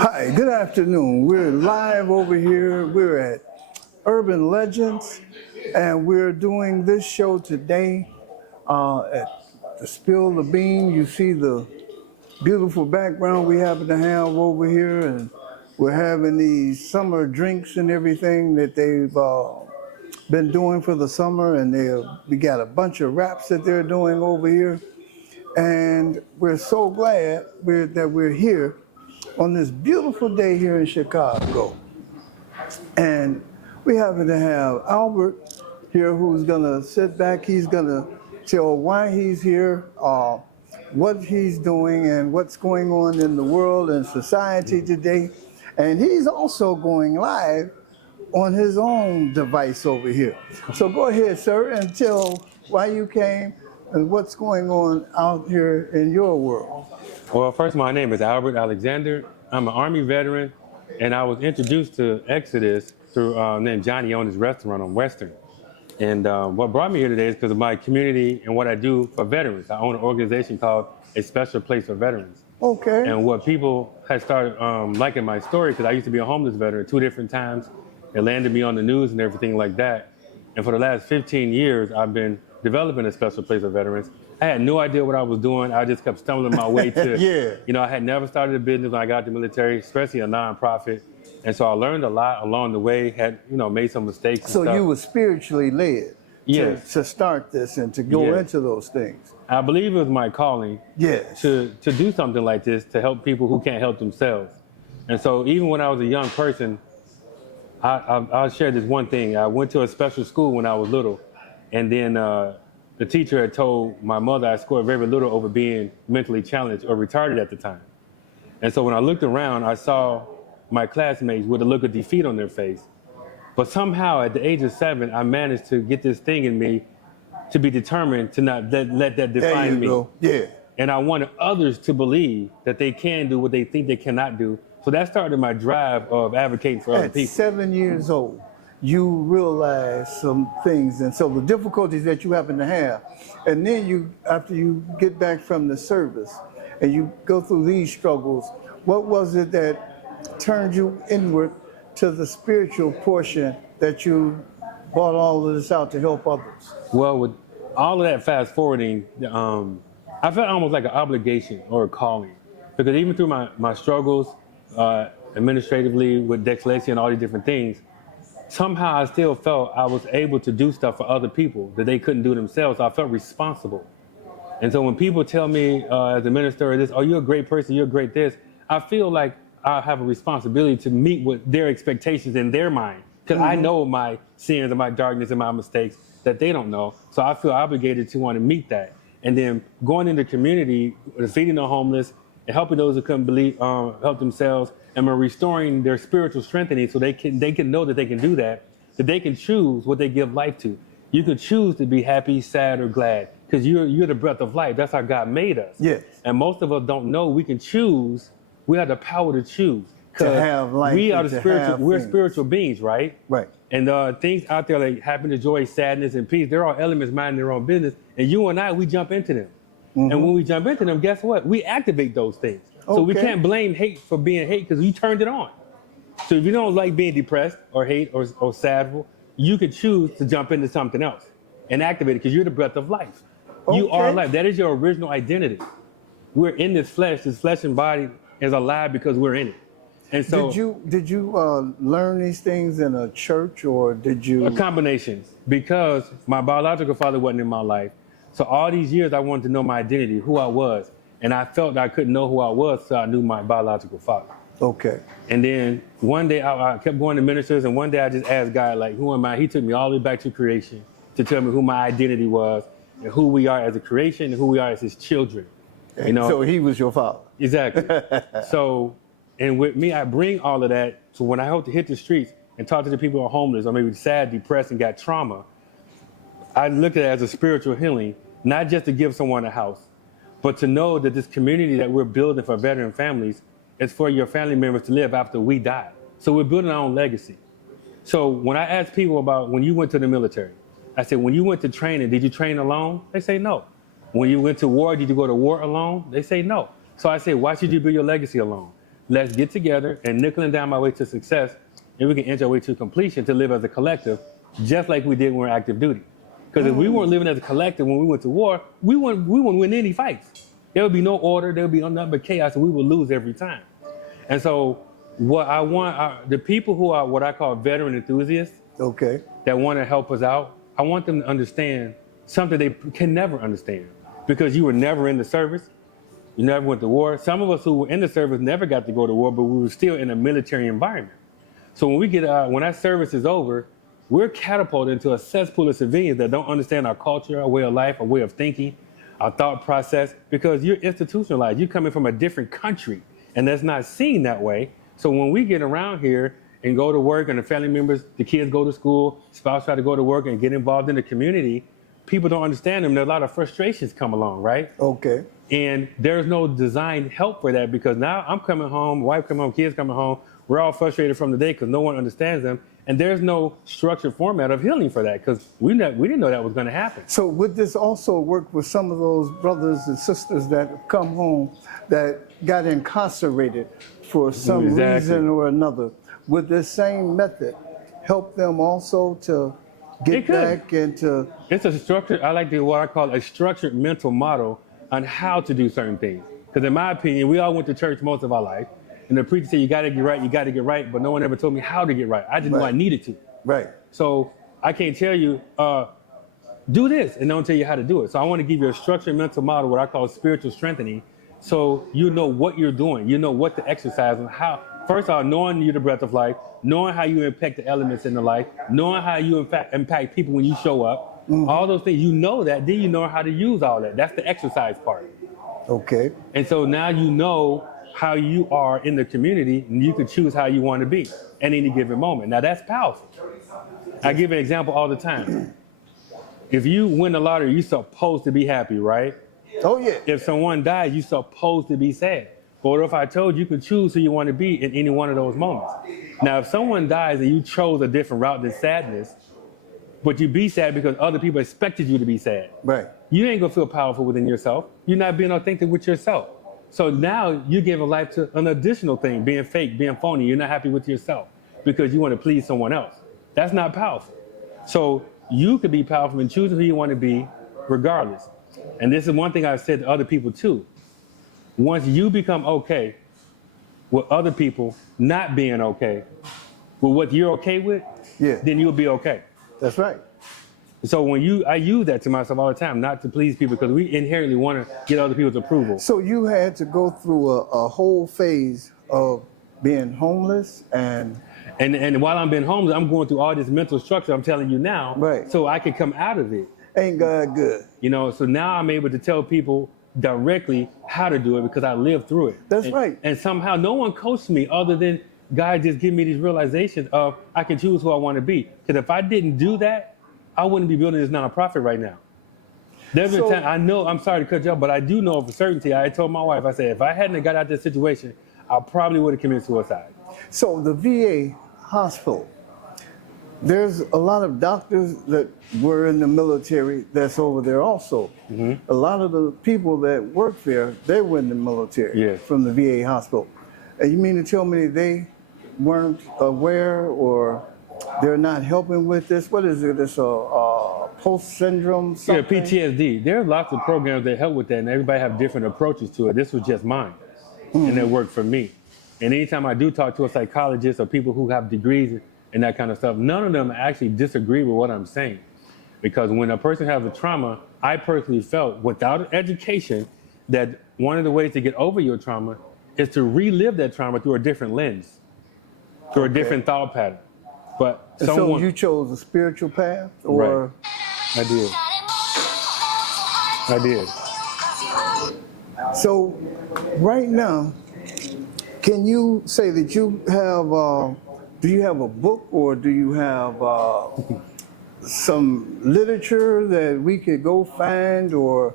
Hi, good afternoon. We're live over here. We're at Urban Legends, and we're doing this show today at the Spill the Bean. You see the beautiful background we happen to have over here, and we're having these summer drinks and everything that they've been doing for the summer, and we got a bunch of raps that they're doing over here, and we're so glad that we're here on this beautiful day here in Chicago. And we happen to have Albert here who's gonna sit back. He's gonna tell why he's here, what he's doing, and what's going on in the world and society today. And he's also going live on his own device over here. So go ahead, sir, and tell why you came and what's going on out here in your world. Well, first, my name is Albert Alexander. I'm an Army veteran, and I was introduced to Exodus through named Johnny owns his restaurant on Western. And what brought me here today is because of my community and what I do for veterans. I own an organization called A Special Place for Veterans. Okay. And what people had started liking my story, because I used to be a homeless veteran 2 different times. It landed me on the news and everything like that. And for the last 15 years, I've been developing A Special Place for Veterans. I had no idea what I was doing. I just kept stumbling my way to, I had never started a business when I got to the military, especially a nonprofit. And so I learned a lot along the way, had, made some mistakes and So stuff. you were spiritually led to start this and to go into those things. I believe it was my calling Yes. to do something like this to help people who can't help themselves. And so even when I was a young person, I'll share this one thing. I went to a special school when I was little, and then the teacher had told my mother I scored very little over being mentally challenged or retarded at the time. And so when I looked around, I saw my classmates with a look of defeat on their face. But somehow at the age of 7, I managed to get this thing in me to be determined to not let that define me. Go. Yeah. And I wanted others to believe that they can do what they think they cannot do. So that started my drive of advocating for other people. At 7 years old, you realize some things, and so the difficulties that you happen to have, and then after you get back from the service and you go through these struggles, what was it that turned you inward to the spiritual portion that you brought all of this out to help others? Well, with all of that fast forwarding, I felt almost like an obligation or a calling, because even through my struggles administratively with dyslexia and all these different things, somehow I still felt I was able to do stuff for other people that they couldn't do themselves. So I felt responsible. And so when people tell me as a minister this, oh, you're a great person, you're great this, I feel like I have a responsibility to meet with their expectations in their mind. Because I know my sins and my darkness and my mistakes that they don't know. So I feel obligated to want to meet that. And then going into the community, feeding the homeless, and helping those who couldn't believe, help themselves, and restoring their spiritual strengthening so they can know that they can do that they can choose what they give life to. You can choose to be happy, sad, or glad, because you're the breath of life. That's how God made us. Yes. And most of us don't know we can choose. We have the power to choose. To have life. We are we're spiritual beings, right? Right. And things out there like happiness, joy, sadness, and peace, they're all elements minding their own business. And you and I, we jump into them. And when we jump into them, guess what? We activate those things. So we can't blame hate for being hate because we turned it on. So if you don't like being depressed or hate or sad, you could choose to jump into something else and activate it because you're the breath of life. You are life. That is your original identity. We're in this flesh and body is alive because we're in it. And so did you learn these things in a church, or did you? A combination, because my biological father wasn't in my life. So all these years I wanted to know my identity, who I was. And I felt I couldn't know who I was until I knew my biological father. Okay. And then one day I kept going to ministers, and one day I just asked God, like, who am I? He took me all the way back to creation to tell me who my identity was and who we are as a creation and who we are as his children. So he was your father. Exactly. So, and with me, I bring all of that. So when I hope to hit the streets and talk to the people who are homeless or maybe sad, depressed, and got trauma, I look at it as a spiritual healing, not just to give someone a house, but to know that this community that we're building for veteran families is for your family members to live after we die. So we're building our own legacy. So when I ask people about when you went to the military, I said, when you went to training, did you train alone? They say no. When you went to war, did you go to war alone? They say no. So I say, why should you build your legacy alone? let's get together and nickel and dime our way to success, and we can inch our way to completion to live as a collective, just like we did when we were active duty. Because if we weren't living as a collective when we went to war, we wouldn't win any fights. There would be no order, there would be nothing but chaos, and we would lose every time. And so what I want are the people who are what I call veteran enthusiasts Okay. that want to help us out, I want them to understand something they can never understand. Because you were never in the service, you never went to war. Some of us who were in the service never got to go to war, but we were still in a military environment. So when we get when our service is over, we're catapulted into a cesspool of civilians that don't understand our culture, our way of life, our way of thinking, our thought process, because you're institutionalized. You're coming from a different country, and that's not seen that way. So when we get around here and go to work, and the family members, the kids go to school, spouse try to go to work and get involved in the community, people don't understand them. There's a lot of frustrations come along, right? Okay. And there's no designed help for that, because now I'm coming home, wife coming home, kids coming home. We're all frustrated from the day because no one understands them. And there's no structured format of healing for that, because we didn't know that was going to happen. So would this also work with some of those brothers and sisters that have come home that got incarcerated for some reason or another? Would this same method help them also to get back into? It's a structured, I like what I call a structured mental model on how to do certain things. Because in my opinion, we all went to church most of our life. And the preacher said, you got to get right, but no one ever told me how to get right. I just knew I needed to. Right. So I can't tell you, do this, and don't tell you how to do it. So I want to give you a structured mental model, what I call spiritual strengthening, so you know what you're doing. You know what to exercise and how. First of all, knowing you're the breath of life, knowing how you impact the elements in the life, knowing how you impact people when you show up, all those things, you know that, then you know how to use all that. That's the exercise part. Okay. And so now you know how you are in the community, and you can choose how you want to be at any given moment. Now that's powerful. I give an example all the time. If you win the lottery, you're supposed to be happy, right? Oh yeah. If someone dies, you're supposed to be sad. But if I told you could choose who you want to be in any one of those moments. Now, if someone dies and you chose a different route than sadness, but you be sad because other people expected you to be sad, Right. you ain't gonna feel powerful within yourself. You're not being authentic with yourself. So now you give a life to an additional thing, being fake, being phony. You're not happy with yourself because you want to please someone else. That's not powerful. So you could be powerful in choosing who you want to be regardless. And this is one thing I've said to other people too. Once you become okay with other people not being okay with what you're okay with, then you'll be okay. That's right. So I use that to myself all the time, not to please people, because we inherently want to get other people's approval. So you had to go through a whole phase of being homeless and while I'm being homeless, I'm going through all this mental structure I'm telling you now, Right. so I can come out of it. ain't God good? You know, so now I'm able to tell people directly how to do it because I lived through it. That's right. And somehow no one coached me other than God just give me these realizations of I can choose who I want to be. Because if I didn't do that, I wouldn't be building this nonprofit right now. There's been time, I know, I'm sorry to cut you off, but I do know for certainty, I told my wife, I said, if I hadn't got out of this situation, I probably would have committed suicide. So the VA hospital, there's a lot of doctors that were in the military that's over there also. A lot of the people that work there, they were in the military from the VA hospital. And you mean to tell me they weren't aware or they're not helping with this? What is it? It's a post syndrome something? Yeah, PTSD. There's lots of programs that help with that, and everybody have different approaches to it. This was just mine, and it worked for me. And anytime I do talk to a psychologist or people who have degrees and that kind of stuff, none of them actually disagree with what I'm saying. Because when a person has a trauma, I personally felt without education that one of the ways to get over your trauma is to relive that trauma through a different lens, through a different thought pattern. But so you chose a spiritual path, or? Right. I did. So right now, can you say that you have, do you have a book or do you have some literature that we could go find or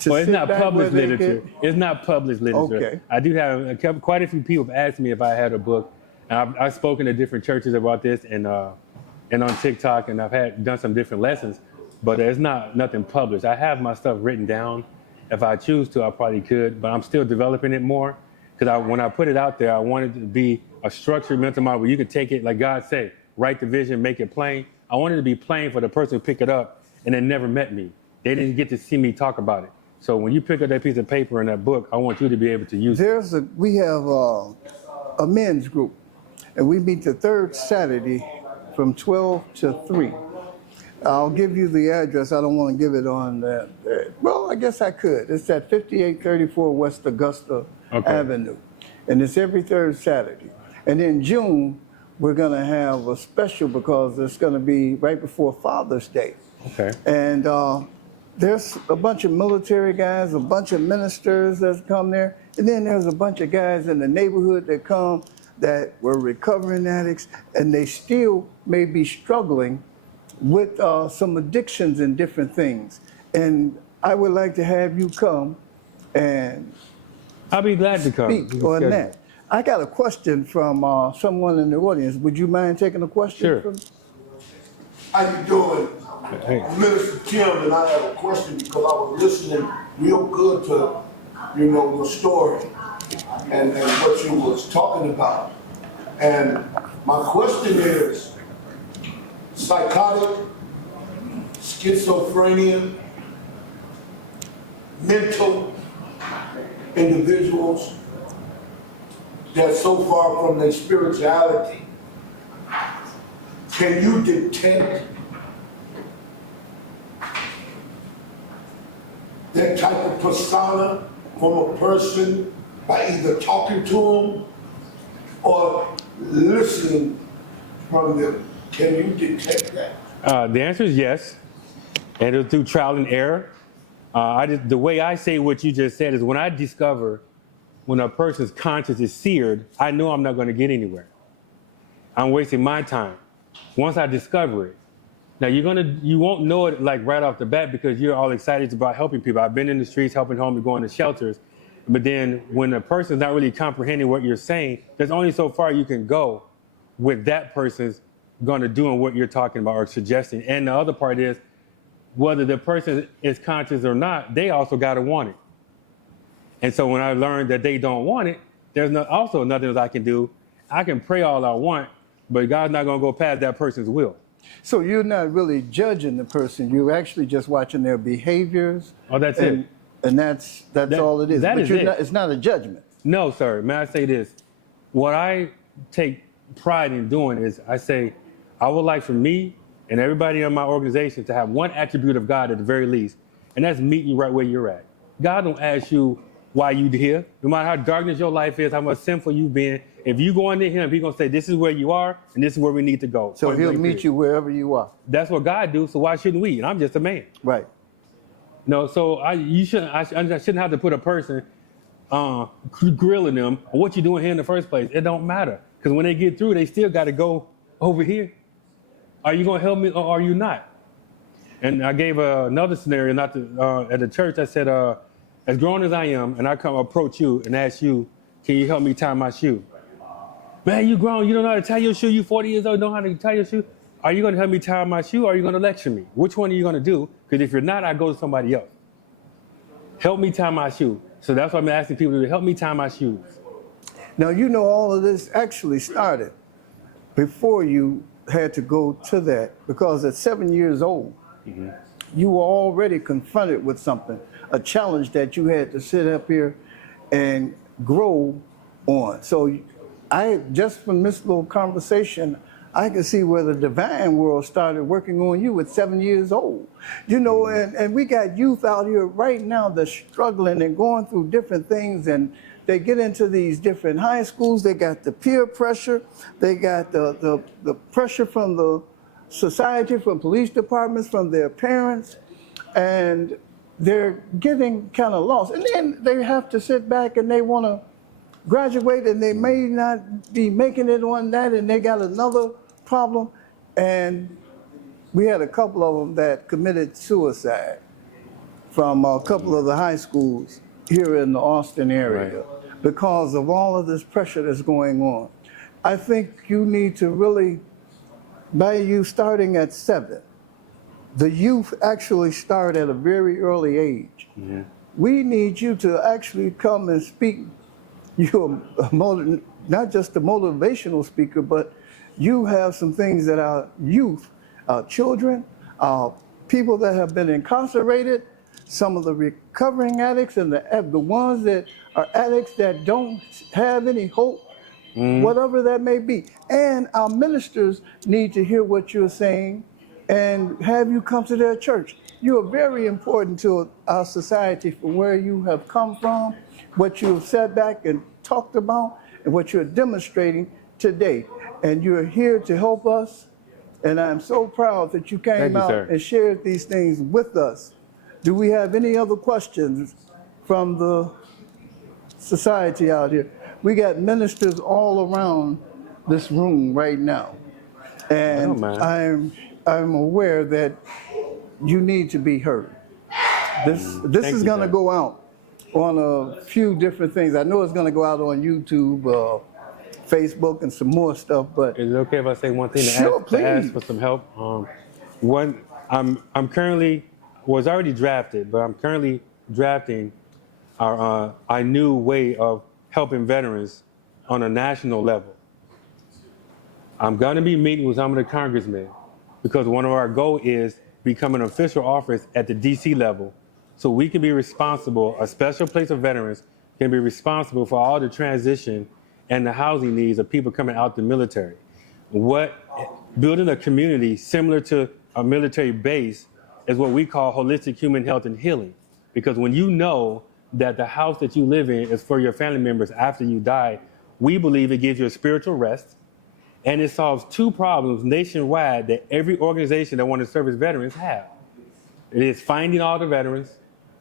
to Well, it's not published literature. It's not published literature. Okay. I do have quite a few people have asked me if I had a book. And I've spoken to different churches about this and on TikTok, and I've done some different lessons, but there's nothing published. I have my stuff written down. If I choose to, I probably could, but I'm still developing it more because when I put it out there, I wanted it to be a structured mental model where you could take it, like God said, write the vision, make it plain. I wanted it to be plain for the person who pick it up and they never met me. They didn't get to see me talk about it. So when you pick up that piece of paper and that book, I want you to be able to use it. We have a men's group, and we meet the third Saturday from 12 to 3. I'll give you the address. I don't want to give it on that. Well, I guess I could. It's at 5834 West Augusta Avenue. And it's every third Saturday. And in June, we're going to have a special because it's going to be right before Father's Day. Okay. And there's a bunch of military guys, a bunch of ministers that come there. And then there's a bunch of guys in the neighborhood that come that were recovering addicts, and they still may be struggling with some addictions and different things. And I would like to have you come and I'll be glad to come. speak on that. I got a question from someone in the audience. Would you mind taking a question? Sure. From? How you doing? Hey. I'm Minister Tim, and I have a question because I was listening real good to, your story and what you was talking about. And my question is, psychotic, schizophrenia, mental individuals that so far from their spirituality, can you detect that type of persona from a person by either talking to them or listening from them? Can you detect that? The answer is yes, and it's through trial and error. The way I say what you just said is when I discover when a person's conscience is seared, I know I'm not going to get anywhere. I'm wasting my time. Once I discover it, now you won't know it like right off the bat because you're all excited about helping people. I've been in the streets helping homeless, going to shelters, but then when a person's not really comprehending what you're saying, there's only so far you can go with that person's going to doing what you're talking about or suggesting. And the other part is whether the person is conscious or not, they also got to want it. And so when I learned that they don't want it, there's also nothing that I can do. I can pray all I want, but God's not going to go past that person's will. So you're not really judging the person. You're actually just watching their behaviors. Oh, that's it. And that's all it is. That but is it. It's not a judgment. No, sir. May I say this? What I take pride in doing is I say, I would like for me and everybody in my organization to have one attribute of God at the very least, and that's meet you right where you're at. God don't ask you why you here. No matter how darkness your life is, how much sinful you've been, if you go into him, he's going to say, this is where you are, and this is where we need to go. So he'll meet you wherever you are. That's what God do, so why shouldn't we? And I'm just a man. Right. No, so I shouldn't have to put a person grilling them on what you doing here in the first place. It don't matter, because when they get through, they still got to go over here. Are you going to help me or are you not? And I gave another scenario at the church. I said, as grown as I am, and I come approach you and ask you, can you help me tie my shoe? Man, you grown, you don't know how to tie your shoe, you 40 years old, don't know how to tie your shoe? Are you going to help me tie my shoe or are you going to lecture me? Which one are you going to do? Because if you're not, I go to somebody else. Help me tie my shoe. So that's why I'm asking people to help me tie my shoes. Now, all of this actually started before you had to go to that, because at 7 years old, you were already confronted with something, a challenge that you had to sit up here and grow on. So just from this little conversation, I can see where the divine world started working on you at 7 years old. And we got youth out here right now that's struggling and going through different things, and they get into these different high schools. They got the peer pressure. They got the pressure from the society, from police departments, from their parents, and they're getting kind of lost. And then they have to sit back and they want to graduate, and they may not be making it on that, and they got another problem. And we had a couple of them that committed suicide from a couple of the high schools here in the Austin area, because of all of this pressure that's going on. I think you need to really, by you starting at 7, the youth actually start at a very early age. We need you to actually come and speak you're not just a motivational speaker, but you have some things that our youth, our children, our people that have been incarcerated, some of the recovering addicts, and the ones that are addicts that don't have any hope, whatever that may be. And our ministers need to hear what you're saying and have you come to their church. You are very important to our society from where you have come from, what you have sat back and talked about, and what you're demonstrating today. And you're here to help us. And I'm so proud that you came out sir. and shared these things with us. Do we have any other questions from the society out here? We got ministers all around this room right now. And man. I'm aware that you need to be heard. This Thank is you, going to sir. go out on a few different things. I know it's going to go out on YouTube, Facebook, and some more stuff. But Is it okay if I say one thing Sure, to ask please. for some help? I'm currently was already drafted, but I'm currently drafting our new way of helping veterans on a national level. I'm going to be meeting with some of the congressmen because one of our goals is become an official office at the DC level, so we can be responsible. A special place of veterans can be responsible for all the transition and the housing needs of people coming out the military. Building a community similar to a military base is what we call holistic human health and healing. Because when you know that the house that you live in is for your family members after you die, we believe it gives you a spiritual rest, and it solves two problems nationwide that every organization that wants to service veterans have. It is finding all the veterans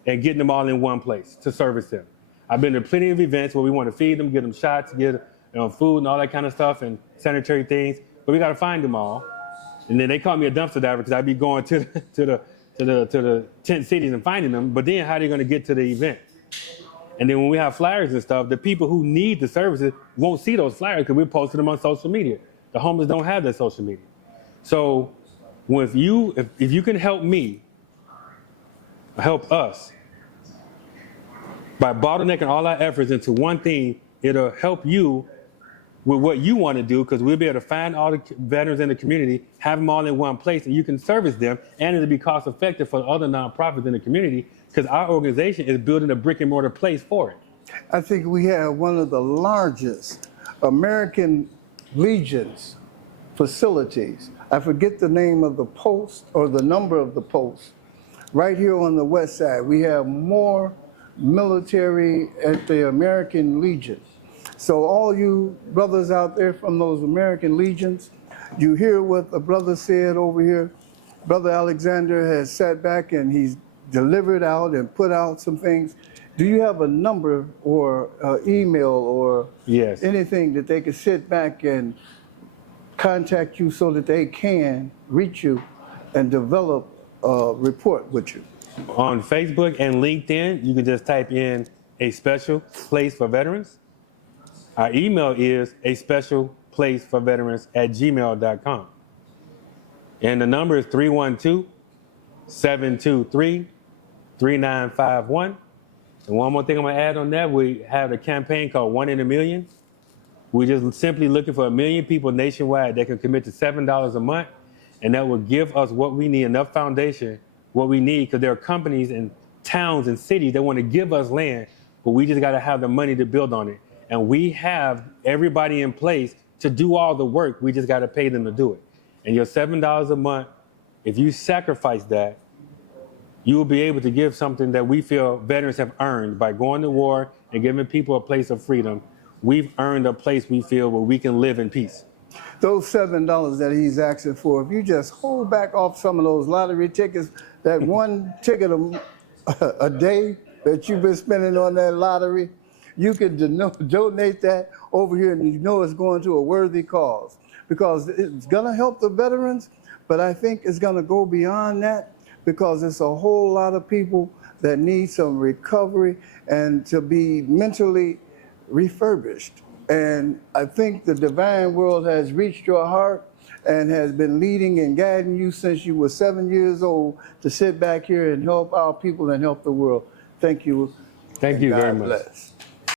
and getting them all in one place to service them. I've been to plenty of events where we want to feed them, get them shots, get food and all that kind of stuff and sanitary things, but we got to find them all. And then they call me a dumpster diver because I be going to the tent cities and finding them. But then how are they going to get to the event? And then when we have flyers and stuff, the people who need the services won't see those flyers because we posted them on social media. The homeless don't have that social media. So if you can help me, help us, by bottlenecking all our efforts into one thing, it'll help you with what you want to do, because we'll be able to find all the veterans in the community, have them all in one place, and you can service them, and it'll be cost effective for the other nonprofits in the community, because our organization is building a brick and mortar place for it. I think we have one of the largest American Legion's facilities. I forget the name of the post or the number of the post. Right here on the west side, we have more military at the American Legion. So all you brothers out there from those American Legions, you hear what the brother said over here. Brother Alexander has sat back and he's delivered out and put out some things. Do you have a number or email or Yes. anything that they could sit back and contact you so that they can reach you and develop a report with you? On Facebook and LinkedIn, you can just type in a special place for veterans. Our email is a special place for veterans at gmail.com. And the number is 312-723-3951. And one more thing I'm going to add on that, we have a campaign called 1 in a Million. We're just simply looking for 1 million people nationwide that can commit to $7 a month, and that will give us what we need, enough foundation, what we need, because there are companies and towns and cities that want to give us land, but we just got to have the money to build on it. And we have everybody in place to do all the work. We just got to pay them to do it. And your $7 a month, if you sacrifice that, you will be able to give something that we feel veterans have earned by going to war and giving people a place of freedom. We've earned a place we feel where we can live in peace. Those $7 that he's asking for, if you just hold back off some of those lottery tickets, that one ticket a day that you've been spending on that lottery, you can donate that over here, and you know it's going to a worthy cause, because it's going to help the veterans, but I think it's going to go beyond that, because it's a whole lot of people that need some recovery and to be mentally refurbished. And I think the divine world has reached your heart and has been leading and guiding you since you were 7 years old to sit back here and help our people and help the world. Thank you. Thank and you God very much. bless.